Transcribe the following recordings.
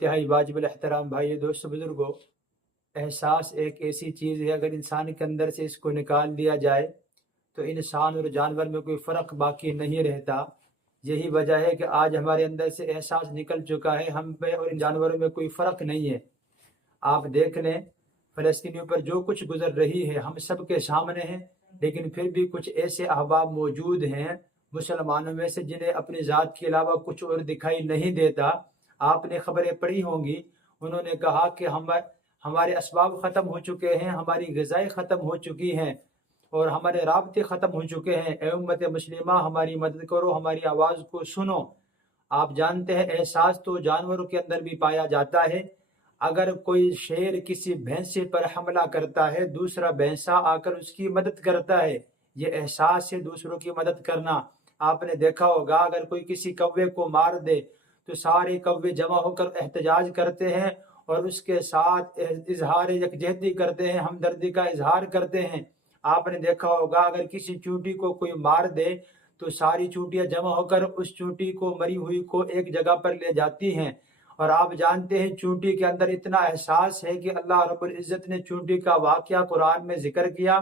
انتہائی واجب الاحترام بھائی دوست بزرگوں، احساس ایک ایسی چیز ہے، اگر انسان کے اندر سے اس کو نکال دیا جائے تو انسان اور جانور میں کوئی فرق باقی نہیں رہتا۔ یہی وجہ ہے کہ آج ہمارے اندر سے احساس نکل چکا ہے، ہم پہ اور ان جانوروں میں کوئی فرق نہیں ہے۔ آپ دیکھ لیں فلسطینیوں پر جو کچھ گزر رہی ہے ہم سب کے سامنے ہیں، لیکن پھر بھی کچھ ایسے احباب موجود ہیں مسلمانوں میں سے جنہیں اپنی ذات کے علاوہ کچھ اور دکھائی نہیں دیتا۔ آپ نے خبریں پڑھی ہوں گی، انہوں نے کہا کہ ہمارے اسباب ختم ہو چکے ہیں، ہماری غذائیں ختم ہو چکی ہیں اور ہمارے رابطے ختم ہو چکے ہیں، اے امت مسلمہ ہماری مدد کرو، ہماری آواز کو سنو۔ آپ جانتے ہیں احساس تو جانوروں کے اندر بھی پایا جاتا ہے۔ اگر کوئی شیر کسی بھینسے پر حملہ کرتا ہے، دوسرا بھینسا آ کر اس کی مدد کرتا ہے، یہ احساس ہے دوسروں کی مدد کرنا۔ آپ نے دیکھا ہوگا اگر کوئی کسی کوے کو مار دے تو سارے کوے جمع ہو کر احتجاج کرتے ہیں اور اس کے ساتھ اظہار یکجہتی کرتے ہیں، ہمدردی کا اظہار کرتے ہیں۔ آپ نے دیکھا ہوگا اگر کسی چونٹی کو کوئی مار دے تو ساری چونٹیاں جمع ہو کر اس چونٹی کو، مری ہوئی کو ایک جگہ پر لے جاتی ہیں۔ اور آپ جانتے ہیں چونٹی کے اندر اتنا احساس ہے کہ اللہ رب العزت نے چونٹی کا واقعہ قرآن میں ذکر کیا،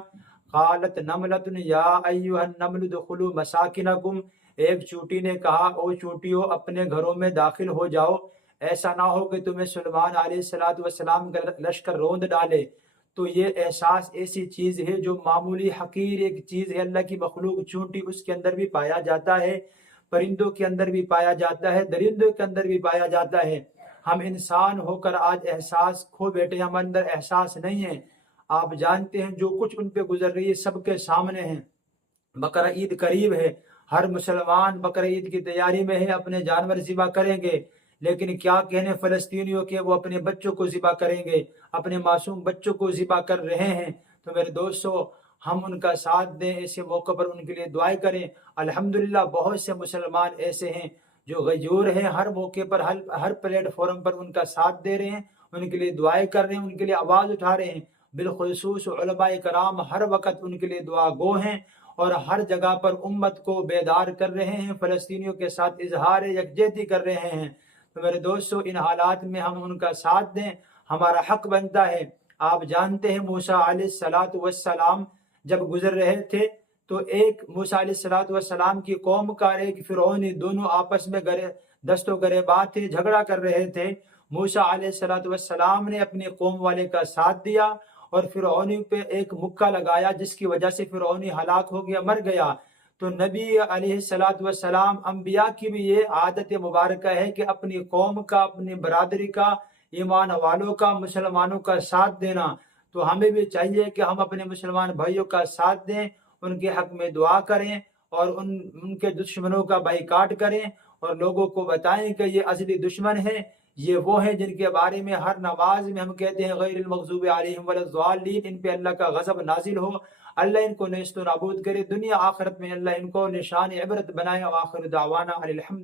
قالت نملۃ یا ایھا النمل ادخلوا مساکنکم، ایک چونٹی نے کہا او چونٹیوں اپنے گھروں میں داخل ہو جاؤ، ایسا نہ ہو کہ تمہیں سلیمان علیہ السلام کا لشکر روند ڈالے۔ تو یہ احساس ایسی چیز ہے جو معمولی حقیر ایک چیز ہے، اللہ کی مخلوق چونٹی اس کے اندر بھی پایا جاتا ہے، پرندوں کے اندر بھی پایا جاتا ہے، درندوں کے اندر بھی پایا جاتا ہے۔ ہم انسان ہو کر آج احساس کھو بیٹھے، ہم اندر احساس نہیں ہے۔ آپ جانتے ہیں جو کچھ ان پہ گزر رہی ہے سب کے سامنے ہیں۔ بقرہ عید قریب ہے، ہر مسلمان بقرہ عید کی تیاری میں ہے، اپنے جانور ذبح کریں گے، لیکن کیا کہنے فلسطینیوں کے، وہ اپنے بچوں کو ذبح کریں گے، اپنے معصوم بچوں کو ذبح کر رہے ہیں۔ تو میرے دوستو ہم ان کا ساتھ دیں، ایسے موقع پر ان کے لیے دعائیں کریں۔ الحمدللہ بہت سے مسلمان ایسے ہیں جو غیور ہیں، ہر موقع پر ہر پلیٹ فارم پر ان کا ساتھ دے رہے ہیں، ان کے لیے دعائیں کر رہے ہیں، ان کے لیے آواز اٹھا رہے ہیں۔ بالخصوص علماء کرام ہر وقت ان کے لیے دعا گو ہیں اور ہر جگہ پر امت کو بیدار کر رہے ہیں، فلسطینیوں کے ساتھ اظہار یکجہتی کر رہے ہیں۔ تو میرے دوستو ان حالات میں ہم ان کا ساتھ دیں، ہمارا حق بنتا ہے۔ آپ جانتے ہیں موسیٰ علیہ السلام جب گزر رہے تھے تو ایک موسیٰ علیہ السلام کی قوم کا ایک فرعونی، دونوں آپس میں دست و گریباں تھے، جھگڑا کر رہے تھے۔ موسیٰ علیہ السلام نے اپنی قوم والے کا ساتھ دیا اور فرعونی پہ ایک مکہ لگایا، جس کی وجہ سے فرعونی ہلاک ہو گیا، مر گیا۔ تو نبی علیہ السلام، انبیاء کی بھی یہ عادت مبارکہ ہے کہ اپنی قوم کا، اپنی برادری کا، ایمان والوں کا، مسلمانوں کا ساتھ دینا۔ تو ہمیں بھی چاہیے کہ ہم اپنے مسلمان بھائیوں کا ساتھ دیں، ان کے حق میں دعا کریں اور ان کے دشمنوں کا بائیکاٹ کریں اور لوگوں کو بتائیں کہ یہ اصلی دشمن ہے، یہ وہ ہیں جن کے بارے میں ہر نماز میں ہم کہتے ہیں غیر المغضوب علیہم ولا الضالین، ان پہ اللہ کا غضب نازل ہو، اللہ ان کو نیست و نابود کرے، دنیا آخرت میں اللہ ان کو نشان عبرت بنائے۔ وآخر دعوانا الحمد